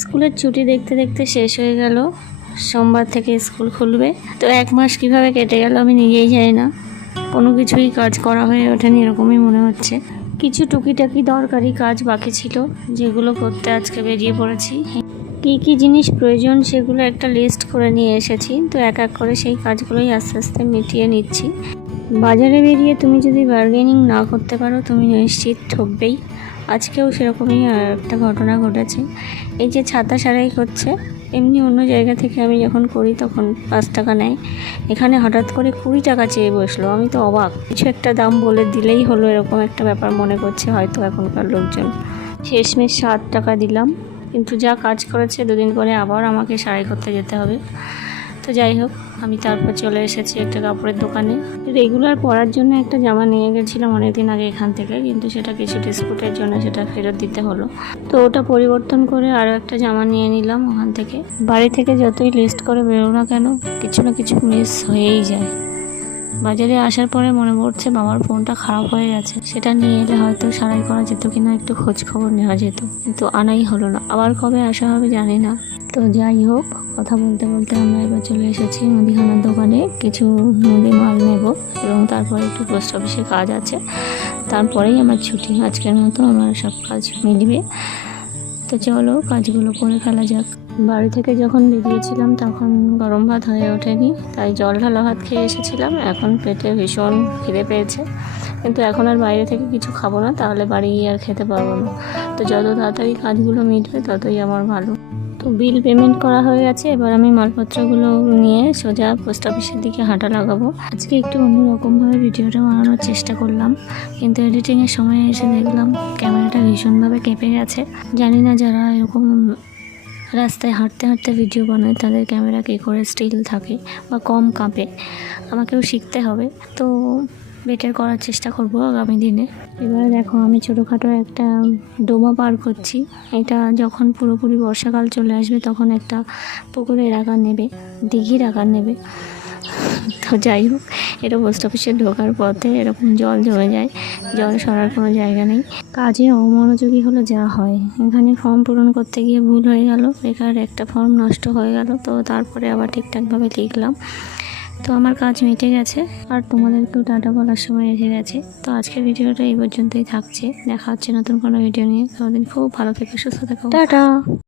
স্কুলের ছুটি দেখতে দেখতে শেষ হয়ে গেল। সোমবার থেকে স্কুল খুলবে। তো 1 মাস কীভাবে কেটে গেল আমি নিজেই জানি না। কোনো কিছুই কাজ করা হয়ে ওঠেনি, এরকমই মনে হচ্ছে। কিছু টুকিটাকি দরকারি কাজ বাকি ছিল, যেগুলো করতে আজকে বেরিয়ে পড়েছি। কী কী জিনিস প্রয়োজন সেগুলো একটা লিস্ট করে নিয়ে এসেছি। তো এক এক করে সেই কাজগুলোই আস্তে আস্তে মিটিয়ে নিচ্ছি। বাজারে বেরিয়ে তুমি যদি বার্গেনিং না করতে পারো তুমি নিশ্চিত ঠকবেই। আজকেও সেরকমই একটা ঘটনা ঘটেছে। এই যে ছাতা সারাই করছে, এমনি অন্য জায়গা থেকে আমি যখন করি তখন 5 টাকা নেয়, এখানে হঠাৎ করে 20 টাকা চেয়ে বসলো। আমি তো অবাক। কিছু একটা দাম বলে দিলেই হলো, এরকম একটা ব্যাপার মনে করছে হয়তো এখনকার লোকজন। শেষমেশ 7 টাকা দিলাম, কিন্তু যা কাজ করেছে 2 দিন পরে আবার আমাকে সারাই করতে যেতে হবে। তো যাই হোক, আমি তারপর চলে এসেছি একটা কাপড়ের দোকানে। রেগুলার পরার জন্য একটা জামা নিয়ে গেছিলাম অনেকদিন আগে এখান থেকে, কিন্তু সেটা কিছু ডিসপুটের জন্য সেটা ফেরত দিতে হলো। তো ওটা পরিবর্তন করে আরও একটা জামা নিয়ে নিলাম ওখান থেকে। বাড়ি থেকে যতই লিস্ট করে বেরো না কেন, কিছু না কিছু মিস হয়েই যায়। বাজারে আসার পরে মনে পড়ছে বাবার ফোনটা খারাপ হয়ে গেছে, সেটা নিয়ে এলে হয়তো সারাই করা যেত কিনা একটু খোঁজ খবর নেওয়া যেত, কিন্তু আনাই হলো না। আবার কবে আসা হবে জানি না। তো যাই হোক, কথা বলতে বলতে আমরা এবার চলে এসেছি মুদিখানার দোকানে। কিছু মুদি মাল নেব এবং তারপরে একটু পোস্ট অফিসে কাজ আছে, তারপরেই আমার ছুটি। আজকের মতো আমার সব কাজ মিটবে। তো চলো কাজগুলো করে ফেলা যাক। বাড়ি থেকে যখন বেরিয়েছিলাম তখন গরম ভাত হয়ে ওঠেনি, তাই জল ঢালা ভাত খেয়ে এসেছিলাম। এখন পেটে ভীষণ খিদে পেয়েছে, কিন্তু এখন আর বাইরে থেকে কিছু খাবো না, তাহলে বাড়ি গিয়ে আর খেতে পারবো না। তো যত তাড়াতাড়ি কাজগুলো মিটবে ততই আমার ভালো। তো বিল পেমেন্ট করা হয়ে গেছে, এবার আমি মালপত্রগুলো নিয়ে সোজা পোস্ট অফিসের দিকে হাঁটা লাগাবো। আজকে একটু অন্যরকমভাবে ভিডিওটা বানানোর চেষ্টা করলাম, কিন্তু এডিটিংয়ের সময় এসে দেখলাম ক্যামেরাটা ভীষণভাবে কেঁপে গেছে। জানি না যারা এরকম রাস্তায় হাঁটতে হাঁটতে ভিডিও বানায় তাদের ক্যামেরা কী করে স্টিল থাকে বা কম কাঁপে, আমাকেও শিখতে হবে। তো বেটার করার চেষ্টা করব আগামী দিনে। এবারে দেখো, আমি ছোটোখাটো একটা ডোবা পার করছি। এটা যখন পুরোপুরি বর্ষাকাল চলে আসবে তখন একটা পুকুরের আকার নেবে, দিঘির আকার নেবে। তো যাই হোক, এটা পোস্ট অফিসে ঢোকার পথে এরকম জল জমে যায়, জল সরার কোনো জায়গা নেই। কাজে অমনোযোগী হলে যা হয়। এখানে ফর্ম পূরণ করতে গিয়ে ভুল হয়ে গেল, বেকার একটা ফর্ম নষ্ট হয়ে গেল। তো তারপরে আবার ঠিকঠাকভাবে লিখলাম। তো আমার কাজ মিটে গেছে, আর তোমাদেরকেও টাটা বলার সময় এসে গেছে। তো আজকের ভিডিওটা এই পর্যন্তই থাকছে। দেখা হচ্ছে নতুন কোনো ভিডিও নিয়ে। ততদিন খুব ভালো থেকো, সুস্থ থেকো, টাটা।